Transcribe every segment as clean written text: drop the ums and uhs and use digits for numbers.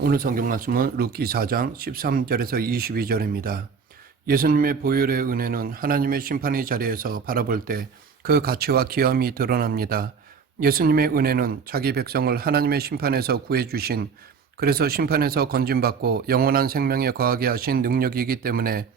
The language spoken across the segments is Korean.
오늘 성경 말씀은 룻기 4장 13절에서 22절입니다. 예수님의 보혈의 은혜는 하나님의 심판의 자리에서 바라볼 때 그 가치와 귀함이 드러납니다. 예수님의 은혜는 자기 백성을 하나님의 심판에서 구해주신, 그래서 심판에서 건진받고 영원한 생명에 거하게 하신 능력이기 때문에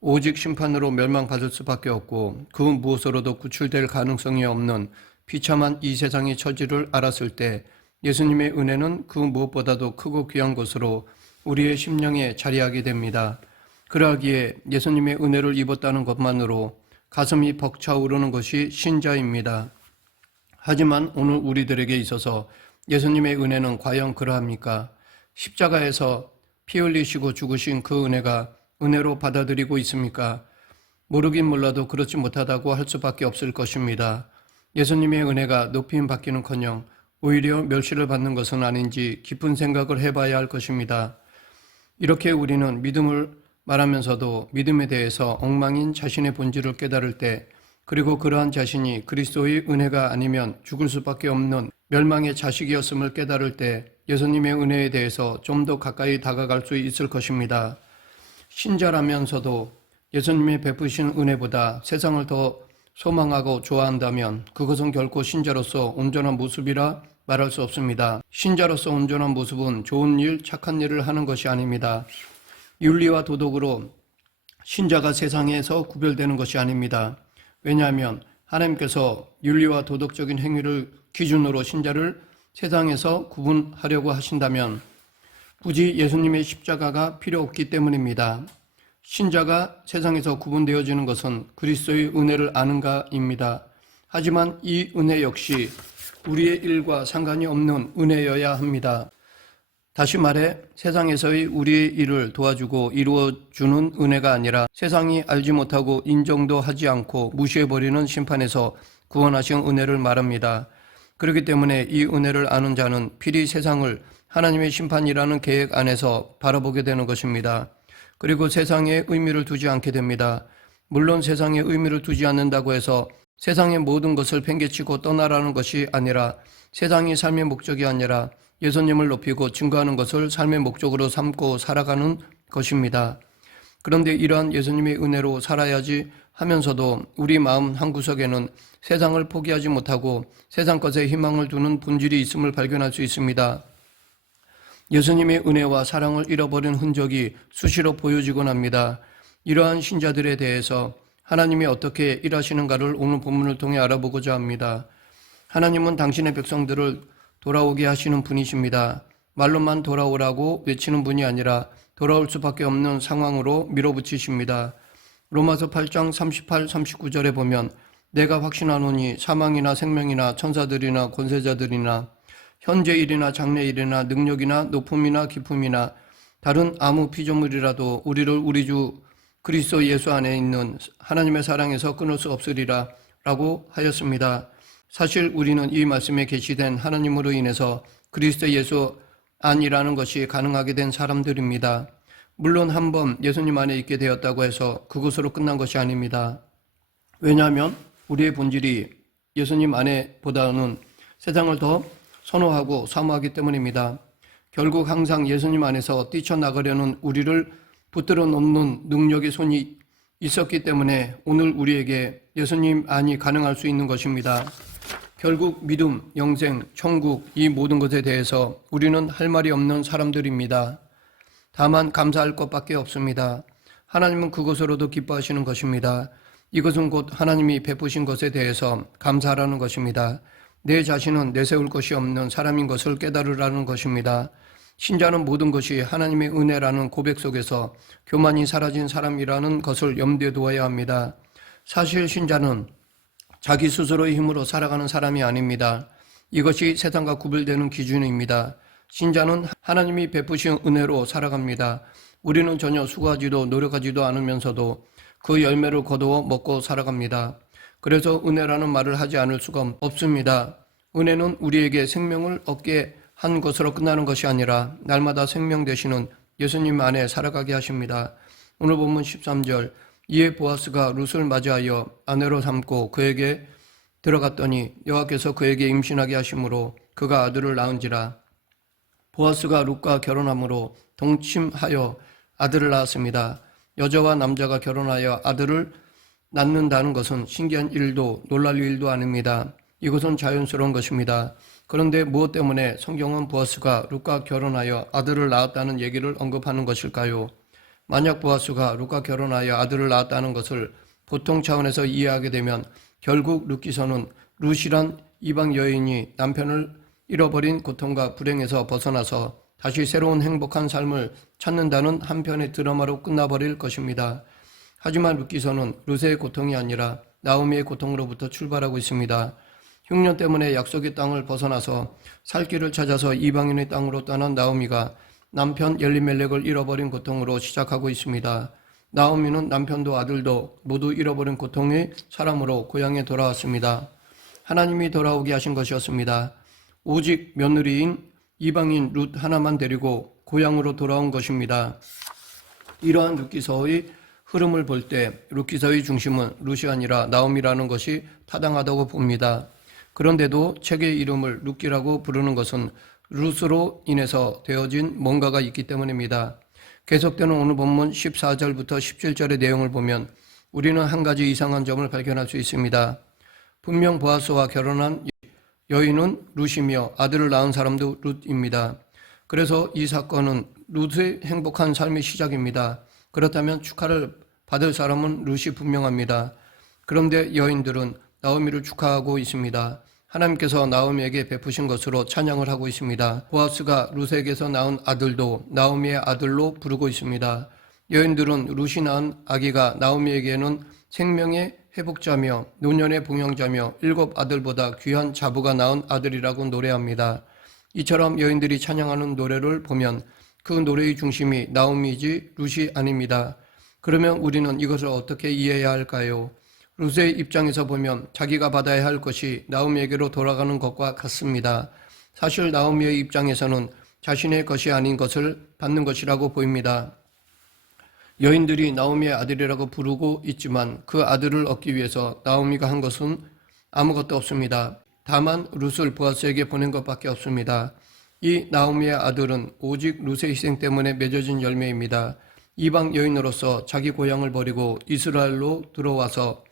오직 심판으로 멸망받을 수밖에 없고 그 무엇으로도 구출될 가능성이 없는 비참한 이 세상의 처지를 알았을 때 예수님의 은혜는 그 무엇보다도 크고 귀한 것으로 우리의 심령에 자리하게 됩니다. 그러하기에 예수님의 은혜를 입었다는 것만으로 가슴이 벅차오르는 것이 신자입니다. 하지만 오늘 우리들에게 있어서 예수님의 은혜는 과연 그러합니까? 십자가에서 피 흘리시고 죽으신 그 은혜가 은혜로 받아들이고 있습니까? 모르긴 몰라도 그렇지 못하다고 할 수밖에 없을 것입니다. 예수님의 은혜가 높임 받기는커녕 오히려 멸시를 받는 것은 아닌지 깊은 생각을 해봐야 할 것입니다. 이렇게 우리는 믿음을 말하면서도 믿음에 대해서 엉망인 자신의 본질을 깨달을 때, 그리고 그러한 자신이 그리스도의 은혜가 아니면 죽을 수밖에 없는 멸망의 자식이었음을 깨달을 때 예수님의 은혜에 대해서 좀 더 가까이 다가갈 수 있을 것입니다. 신자라면서도 예수님의 베푸신 은혜보다 세상을 더 소망하고 좋아한다면 그것은 결코 신자로서 온전한 모습이라 말할 수 없습니다. 신자로서 온전한 모습은 좋은 일, 착한 일을 하는 것이 아닙니다. 윤리와 도덕으로 신자가 세상에서 구별되는 것이 아닙니다. 왜냐하면 하나님께서 윤리와 도덕적인 행위를 기준으로 신자를 세상에서 구분하려고 하신다면 굳이 예수님의 십자가가 필요 없기 때문입니다. 신자가 세상에서 구분되어지는 것은 그리스도의 은혜를 아는가입니다. 하지만 이 은혜 역시 우리의 일과 상관이 없는 은혜여야 합니다. 다시 말해 세상에서의 우리의 일을 도와주고 이루어주는 은혜가 아니라 세상이 알지 못하고 인정도 하지 않고 무시해버리는 심판에서 구원하신 은혜를 말합니다. 그렇기 때문에 이 은혜를 아는 자는 필히 세상을 하나님의 심판이라는 계획 안에서 바라보게 되는 것입니다. 그리고 세상에 의미를 두지 않게 됩니다. 물론 세상에 의미를 두지 않는다고 해서 세상의 모든 것을 팽개치고 떠나라는 것이 아니라 세상이 삶의 목적이 아니라 예수님을 높이고 증거하는 것을 삶의 목적으로 삼고 살아가는 것입니다. 그런데 이러한 예수님의 은혜로 살아야지 하면서도 우리 마음 한구석에는 세상을 포기하지 못하고 세상 것에 희망을 두는 본질이 있음을 발견할 수 있습니다. 예수님의 은혜와 사랑을 잃어버린 흔적이 수시로 보여지곤 합니다. 이러한 신자들에 대해서 하나님이 어떻게 일하시는가를 오늘 본문을 통해 알아보고자 합니다. 하나님은 당신의 백성들을 돌아오게 하시는 분이십니다. 말로만 돌아오라고 외치는 분이 아니라 돌아올 수밖에 없는 상황으로 밀어붙이십니다. 로마서 8장 38, 39절에 보면 내가 확신하노니 사망이나 생명이나 천사들이나 권세자들이나 현재 일이나 장래 일이나 능력이나 높음이나 깊음이나 다른 아무 피조물이라도 우리를 우리 주 그리스도 예수 안에 있는 하나님의 사랑에서 끊을 수 없으리라 라고 하였습니다. 사실 우리는 이 말씀에 계시된 하나님으로 인해서 그리스도 예수 안이라는 것이 가능하게 된 사람들입니다. 물론 한번 예수님 안에 있게 되었다고 해서 그것으로 끝난 것이 아닙니다. 왜냐하면 우리의 본질이 예수님 안에 보다는 세상을 더 선호하고 사모하기 때문입니다. 결국 항상 예수님 안에서 뛰쳐나가려는 우리를 붙들어 놓는 능력의 손이 있었기 때문에 오늘 우리에게 예수님 안이 가능할 수 있는 것입니다. 결국 믿음, 영생, 천국 이 모든 것에 대해서 우리는 할 말이 없는 사람들입니다. 다만 감사할 것밖에 없습니다. 하나님은 그것으로도 기뻐하시는 것입니다. 이것은 곧 하나님이 베푸신 것에 대해서 감사하라는 것입니다. 내 자신은 내세울 것이 없는 사람인 것을 깨달으라는 것입니다. 신자는 모든 것이 하나님의 은혜라는 고백 속에서 교만이 사라진 사람이라는 것을 염두에 두어야 합니다. 사실 신자는 자기 스스로의 힘으로 살아가는 사람이 아닙니다. 이것이 세상과 구별되는 기준입니다. 신자는 하나님이 베푸신 은혜로 살아갑니다. 우리는 전혀 수고하지도 노력하지도 않으면서도 그 열매를 거두어 먹고 살아갑니다. 그래서 은혜라는 말을 하지 않을 수가 없습니다. 은혜는 우리에게 생명을 얻게 한 것으로 끝나는 것이 아니라 날마다 생명 되시는 예수님 안에 살아가게 하십니다. 오늘 본문 13절 이에 보아스가 룻을 맞이하여 아내로 삼고 그에게 들어갔더니 여호와께서 그에게 임신하게 하심으로 그가 아들을 낳은지라. 보아스가 룻과 결혼함으로 동침하여 아들을 낳았습니다. 여자와 남자가 결혼하여 아들을 낳는다는 것은 신기한 일도 놀랄 일도 아닙니다. 이것은 자연스러운 것입니다. 그런데 무엇 때문에 성경은 보아스가 룻과 결혼하여 아들을 낳았다는 얘기를 언급하는 것일까요? 만약 보아스가 룻과 결혼하여 아들을 낳았다는 것을 보통 차원에서 이해하게 되면 결국 룻기서는 룻이란 이방 여인이 남편을 잃어버린 고통과 불행에서 벗어나서 다시 새로운 행복한 삶을 찾는다는 한편의 드라마로 끝나버릴 것입니다. 하지만 룻기서는 룻의 고통이 아니라 나오미의 고통으로부터 출발하고 있습니다. 흉년 때문에 약속의 땅을 벗어나서 살 길을 찾아서 이방인의 땅으로 떠난 나오미가 남편 엘리멜렉을 잃어버린 고통으로 시작하고 있습니다. 나오미는 남편도 아들도 모두 잃어버린 고통의 사람으로 고향에 돌아왔습니다. 하나님이 돌아오게 하신 것이었습니다. 오직 며느리인 이방인 룻 하나만 데리고 고향으로 돌아온 것입니다. 이러한 룻기서의 흐름을 볼 때 룻기서의 중심은 룻이 아니라 나오미라는 것이 타당하다고 봅니다. 그런데도 책의 이름을 룻기라고 부르는 것은 룻으로 인해서 되어진 뭔가가 있기 때문입니다. 계속되는 오늘 본문 14절부터 17절의 내용을 보면 우리는 한 가지 이상한 점을 발견할 수 있습니다. 분명 보아스와 결혼한 여인은 룻이며 아들을 낳은 사람도 룻입니다. 그래서 이 사건은 룻의 행복한 삶의 시작입니다. 그렇다면 축하를 받을 사람은 룻이 분명합니다. 그런데 여인들은 나오미를 축하하고 있습니다. 하나님께서 나오미에게 베푸신 것으로 찬양을 하고 있습니다. 보아스가 룻에게서 낳은 아들도 나오미의 아들로 부르고 있습니다. 여인들은 룻이 낳은 아기가 나오미에게는 생명의 회복자며 노년의 봉영자며 7 아들보다 귀한 자부가 낳은 아들이라고 노래합니다. 이처럼 여인들이 찬양하는 노래를 보면 그 노래의 중심이 나오미지 룻이 아닙니다. 그러면 우리는 이것을 어떻게 이해해야 할까요? 룻의 입장에서 보면 자기가 받아야 할 것이 나오미에게로 돌아가는 것과 같습니다. 사실 나오미의 입장에서는 자신의 것이 아닌 것을 받는 것이라고 보입니다. 여인들이 나오미의 아들이라고 부르고 있지만 그 아들을 얻기 위해서 나오미가 한 것은 아무것도 없습니다. 다만 룻을 보아스에게 보낸 것밖에 없습니다. 이 나오미의 아들은 오직 룻의 희생 때문에 맺어진 열매입니다. 이방 여인으로서 자기 고향을 버리고 이스라엘로 들어와서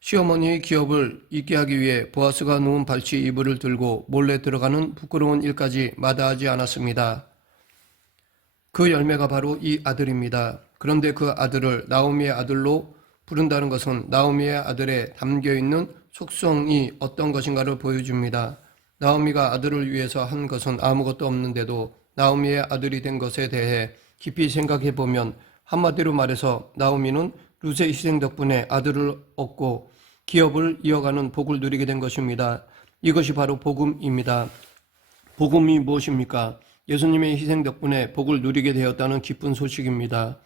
시어머니의 기업을 잊게 하기 위해 보아스가 누운 발치 이불을 들고 몰래 들어가는 부끄러운 일까지 마다하지 않았습니다. 그 열매가 바로 이 아들입니다. 그런데 그 아들을 나오미의 아들로 부른다는 것은 나오미의 아들에 담겨있는 속성이 어떤 것인가를 보여줍니다. 나오미가 아들을 위해서 한 것은 아무것도 없는데도 나오미의 아들이 된 것에 대해 깊이 생각해 보면 한마디로 말해서 나오미는 룻의 희생 덕분에 아들을 얻고 기업을 이어가는 복을 누리게 된 것입니다. 이것이 바로 복음입니다. 복음이 무엇입니까? 예수님의 희생 덕분에 복을 누리게 되었다는 기쁜 소식입니다.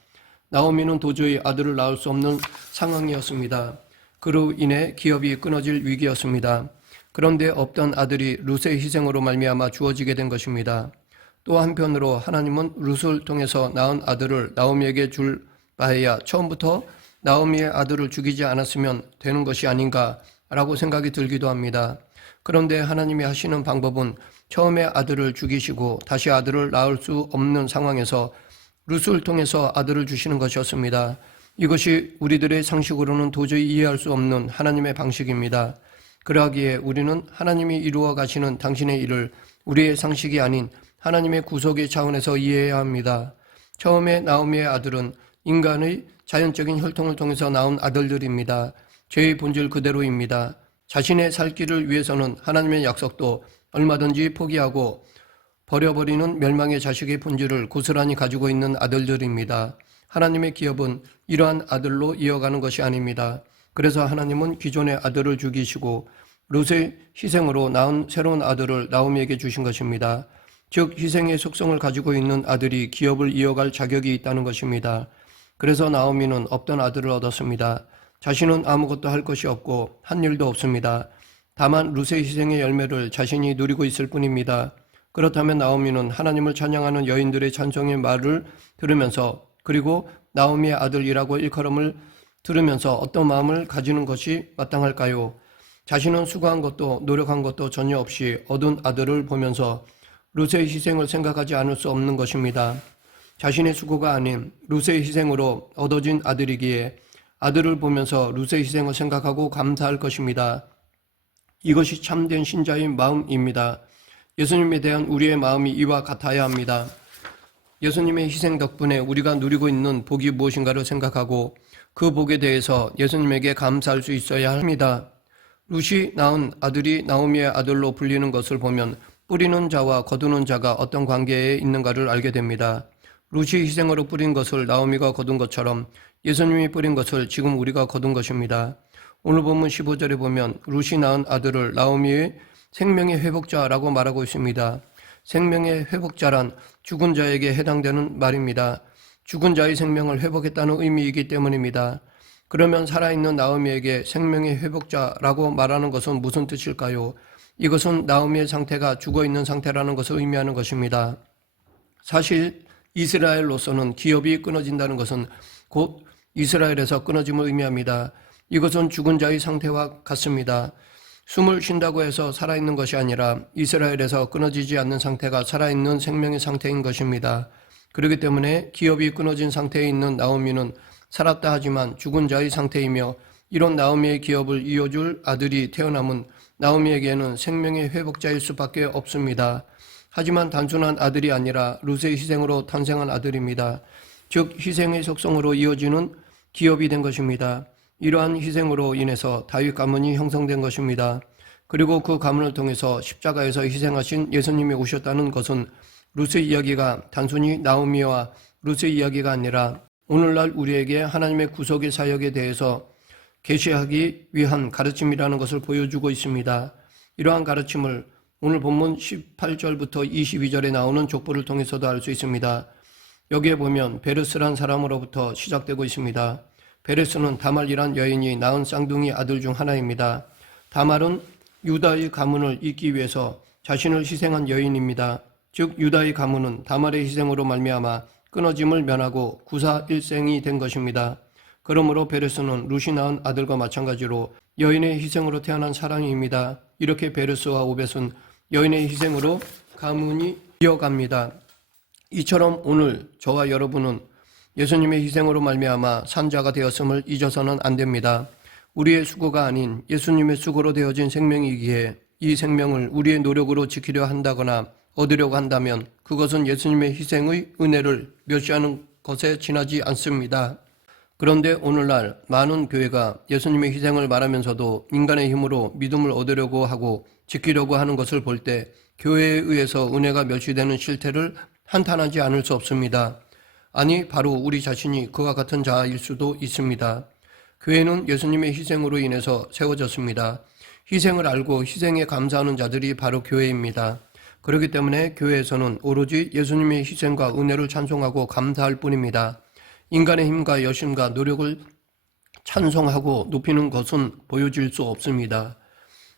나오미는 도저히 아들을 낳을 수 없는 상황이었습니다. 그로 인해 기업이 끊어질 위기였습니다. 그런데 없던 아들이 룻의 희생으로 말미암아 주어지게 된 것입니다. 또 한편으로 하나님은 룻을 통해서 낳은 아들을 나오미에게 줄 바에야 처음부터 나오미의 아들을 죽이지 않았으면 되는 것이 아닌가라고 생각이 들기도 합니다. 그런데 하나님이 하시는 방법은 처음에 아들을 죽이시고 다시 아들을 낳을 수 없는 상황에서 룻을 통해서 아들을 주시는 것이었습니다. 이것이 우리들의 상식으로는 도저히 이해할 수 없는 하나님의 방식입니다. 그러하기에 우리는 하나님이 이루어 가시는 당신의 일을 우리의 상식이 아닌 하나님의 구속의 차원에서 이해해야 합니다. 처음에 나오미의 아들은 인간의 자연적인 혈통을 통해서 나온 아들들입니다. 죄의 본질 그대로입니다. 자신의 살 길을 위해서는 하나님의 약속도 얼마든지 포기하고 버려버리는 멸망의 자식의 본질을 고스란히 가지고 있는 아들들입니다. 하나님의 기업은 이러한 아들로 이어가는 것이 아닙니다. 그래서 하나님은 기존의 아들을 죽이시고 룻의 희생으로 낳은 새로운 아들을 나오미에게 주신 것입니다. 즉 희생의 속성을 가지고 있는 아들이 기업을 이어갈 자격이 있다는 것입니다. 그래서 나오미는 없던 아들을 얻었습니다. 자신은 아무것도 할 것이 없고 한 일도 없습니다. 다만 룻의 희생의 열매를 자신이 누리고 있을 뿐입니다. 그렇다면 나오미는 하나님을 찬양하는 여인들의 찬송의 말을 들으면서 그리고 나오미의 아들이라고 일컬음을 들으면서 어떤 마음을 가지는 것이 마땅할까요? 자신은 수고한 것도 노력한 것도 전혀 없이 얻은 아들을 보면서 루스의 희생을 생각하지 않을 수 없는 것입니다. 자신의 수고가 아닌 루스의 희생으로 얻어진 아들이기에 아들을 보면서 루스의 희생을 생각하고 감사할 것입니다. 이것이 참된 신자의 마음입니다. 예수님에 대한 우리의 마음이 이와 같아야 합니다. 예수님의 희생 덕분에 우리가 누리고 있는 복이 무엇인가를 생각하고 그 복에 대해서 예수님에게 감사할 수 있어야 합니다. 룻이 낳은 아들이 나오미의 아들로 불리는 것을 보면 뿌리는 자와 거두는 자가 어떤 관계에 있는가를 알게 됩니다. 룻이 희생으로 뿌린 것을 나오미가 거둔 것처럼 예수님이 뿌린 것을 지금 우리가 거둔 것입니다. 오늘 본문 15절에 보면 룻이 낳은 아들을 나오미의 생명의 회복자라고 말하고 있습니다. 생명의 회복자란 죽은 자에게 해당되는 말입니다. 죽은 자의 생명을 회복했다는 의미이기 때문입니다. 그러면 살아있는 나오미에게 생명의 회복자라고 말하는 것은 무슨 뜻일까요? 이것은 나오미의 상태가 죽어있는 상태라는 것을 의미하는 것입니다. 사실 이스라엘로서는 기업이 끊어진다는 것은 곧 이스라엘에서 끊어짐을 의미합니다. 이것은 죽은 자의 상태와 같습니다. 숨을 쉰다고 해서 살아있는 것이 아니라 이스라엘에서 끊어지지 않는 상태가 살아있는 생명의 상태인 것입니다. 그렇기 때문에 기업이 끊어진 상태에 있는 나오미는 살았다 하지만 죽은 자의 상태이며 이런 나오미의 기업을 이어줄 아들이 태어남은 나오미에게는 생명의 회복자일 수밖에 없습니다. 하지만 단순한 아들이 아니라 룻의 희생으로 탄생한 아들입니다. 즉 희생의 속성으로 이어지는 기업이 된 것입니다. 이러한 희생으로 인해서 다윗 가문이 형성된 것입니다. 그리고 그 가문을 통해서 십자가에서 희생하신 예수님이 오셨다는 것은 룻의 이야기가 단순히 나오미와 룻의 이야기가 아니라 오늘날 우리에게 하나님의 구속의 사역에 대해서 계시하기 위한 가르침이라는 것을 보여주고 있습니다. 이러한 가르침을 오늘 본문 18절부터 22절에 나오는 족보를 통해서도 알 수 있습니다. 여기에 보면 베르스란 사람으로부터 시작되고 있습니다. 베르스는 다말이란 여인이 낳은 쌍둥이 아들 중 하나입니다. 다말은 유다의 가문을 잇기 위해서 자신을 희생한 여인입니다. 즉 유다의 가문은 다말의 희생으로 말미암아 끊어짐을 면하고 구사일생이 된 것입니다. 그러므로 베르스는 룻이 낳은 아들과 마찬가지로 여인의 희생으로 태어난 사람입니다. 이렇게 베르스와 오벳은 여인의 희생으로 가문이 이어갑니다. 이처럼 오늘 저와 여러분은 예수님의 희생으로 말미암아 산자가 되었음을 잊어서는 안 됩니다. 우리의 수고가 아닌 예수님의 수고로 되어진 생명이기에 이 생명을 우리의 노력으로 지키려 한다거나 얻으려고 한다면 그것은 예수님의 희생의 은혜를 멸시하는 것에 지나지 않습니다. 그런데 오늘날 많은 교회가 예수님의 희생을 말하면서도 인간의 힘으로 믿음을 얻으려고 하고 지키려고 하는 것을 볼 때 교회에 의해서 은혜가 멸시되는 실태를 한탄하지 않을 수 없습니다. 아니 바로 우리 자신이 그와 같은 자일 수도 있습니다. 교회는 예수님의 희생으로 인해서 세워졌습니다. 희생을 알고 희생에 감사하는 자들이 바로 교회입니다. 그렇기 때문에 교회에서는 오로지 예수님의 희생과 은혜를 찬송하고 감사할 뿐입니다. 인간의 힘과 여심과 노력을 찬송하고 높이는 것은 보여질 수 없습니다.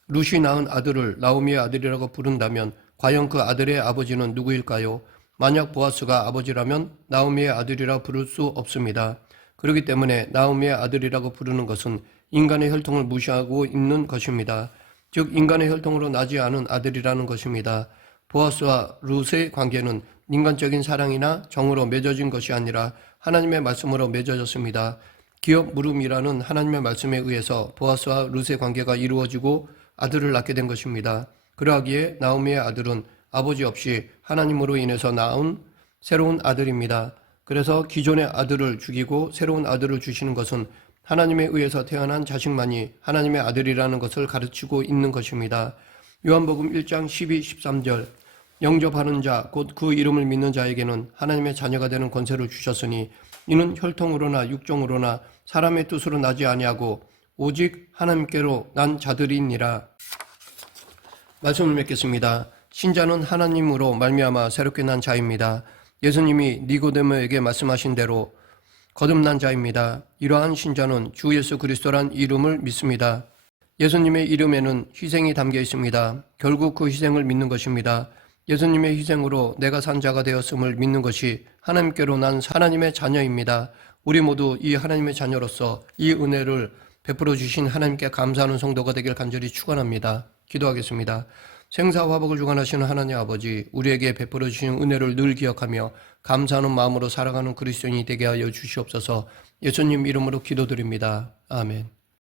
룻이 낳은 아들을 나오미의 아들이라고 부른다면 과연 그 아들의 아버지는 누구일까요? 만약 보아스가 아버지라면 나오미의 아들이라 부를 수 없습니다. 그렇기 때문에 나오미의 아들이라고 부르는 것은 인간의 혈통을 무시하고 있는 것입니다. 즉 인간의 혈통으로 나지 않은 아들이라는 것입니다. 보아스와 룻의 관계는 인간적인 사랑이나 정으로 맺어진 것이 아니라 하나님의 말씀으로 맺어졌습니다. 기업 물음이라는 하나님의 말씀에 의해서 보아스와 룻의 관계가 이루어지고 아들을 낳게 된 것입니다. 그러하기에 나오미의 아들은 아버지 없이 하나님으로 인해서 낳은 새로운 아들입니다. 그래서 기존의 아들을 죽이고 새로운 아들을 주시는 것은 하나님에 의해서 태어난 자식만이 하나님의 아들이라는 것을 가르치고 있는 것입니다. 요한복음 1장 12, 13절 영접하는 자, 곧 그 이름을 믿는 자에게는 하나님의 자녀가 되는 권세를 주셨으니 이는 혈통으로나 육종으로나 사람의 뜻으로 나지 아니하고 오직 하나님께로 난 자들이니라. 말씀을 맺겠습니다. 신자는 하나님으로 말미암아 새롭게 난 자입니다. 예수님이 니고데모에게 말씀하신 대로 거듭난 자입니다. 이러한 신자는 주 예수 그리스도란 이름을 믿습니다. 예수님의 이름에는 희생이 담겨 있습니다. 결국 그 희생을 믿는 것입니다. 예수님의 희생으로 내가 산 자가 되었음을 믿는 것이 하나님께로 난 하나님의 자녀입니다. 우리 모두 이 하나님의 자녀로서 이 은혜를 베풀어 주신 하나님께 감사하는 성도가 되길 간절히 축원합니다. 기도하겠습니다. 생사화복을 주관하시는 하나님 아버지, 우리에게 베풀어 주신 은혜를 늘 기억하며 감사하는 마음으로 살아가는 그리스도인이 되게 하여 주시옵소서. 예수님 이름으로 기도드립니다. 아멘.